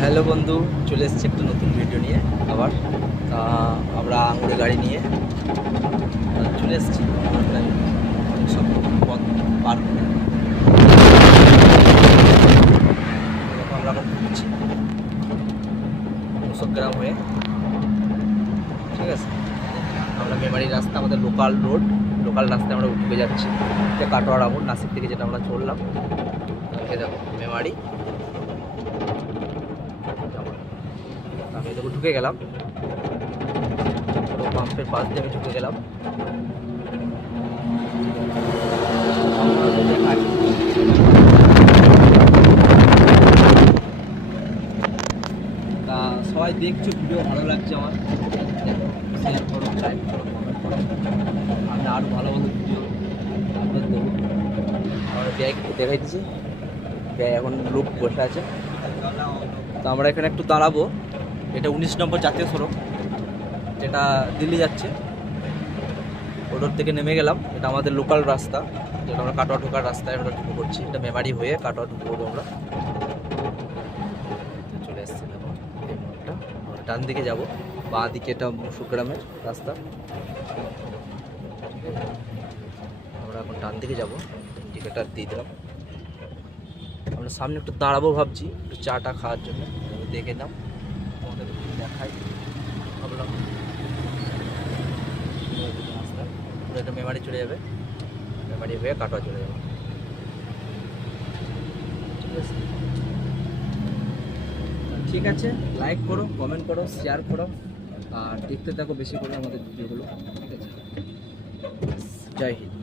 Hello বন্ধু, চলে এসেছি একটা নতুন ভিডিও নিয়ে আবার। তা আমরা আঙুরে গাড়ি নিয়ে চলে এসেছি অনেক সব পথ পার করে। আমরা এখন ঢুকছি মুসগ্রাম হয়ে, ঠিক আছে। আমরা মেমারি রাস্তা, আমাদের লোকাল রাস্তায় আমরা ঢুকে যাচ্ছি। এটা কাটোয়ার আঙুর, নাসিক থেকে যেটা আমরা চললাম। এ দেখো মেমারি, আমি এদিকে ঢুকে গেলাম, পাম্পের পাশ দিয়ে আমি ঢুকে গেলাম। তা সবাই দেখছো, ভিডিও ভালো লাগছে আমার, শেয়ার করো, লাইক করো, কমেন্ট করো। আমি আরও ভালো ভালো ভিডিও আপলোড দেবো। আমার ব্যাগ দেখাই দিচ্ছি, ব্যাগ এখন লোক বসে আছে। তো আমরা এখানে একটু দাঁড়াবো। এটা 19 নম্বর জাতীয় সড়ক, যেটা দিল্লি যাচ্ছে। ওটার থেকে নেমে গেলাম। এটা আমাদের লোকাল রাস্তা, যেটা আমরা কাটোয়া ঢোকার রাস্তায় আমরা ঢুকে পড়ছি। এটা মেমারি হয়ে কাটোয়া ঢুকে পড়বো আমরা। চলে এসছি দেখো এই মোড়টা। আমরা ডান দিকে যাবো, বাঁ দিকে এটা মুসগ্রামের রাস্তা। আমরা এখন ডান দিকে যাবো, ইন্ডিকেটার দিয়ে দিলাম। আমরা সামনে একটু দাঁড়াবো ভাবছি, একটু চাটা খাওয়ার জন্য। দেখে নাও, আমাদের দেখাই ভাবলাম। এটা মেমারি চলে যাবে, মেমারি হয়ে কাটোয়া চলে যাবে, ঠিক আছে। ঠিক আছে, লাইক করো, কমেন্ট করো, শেয়ার করো, আর দেখতে থাকো বেশি করে আমাদের ভিডিওগুলো, ঠিক আছে। জয় হিন্দ।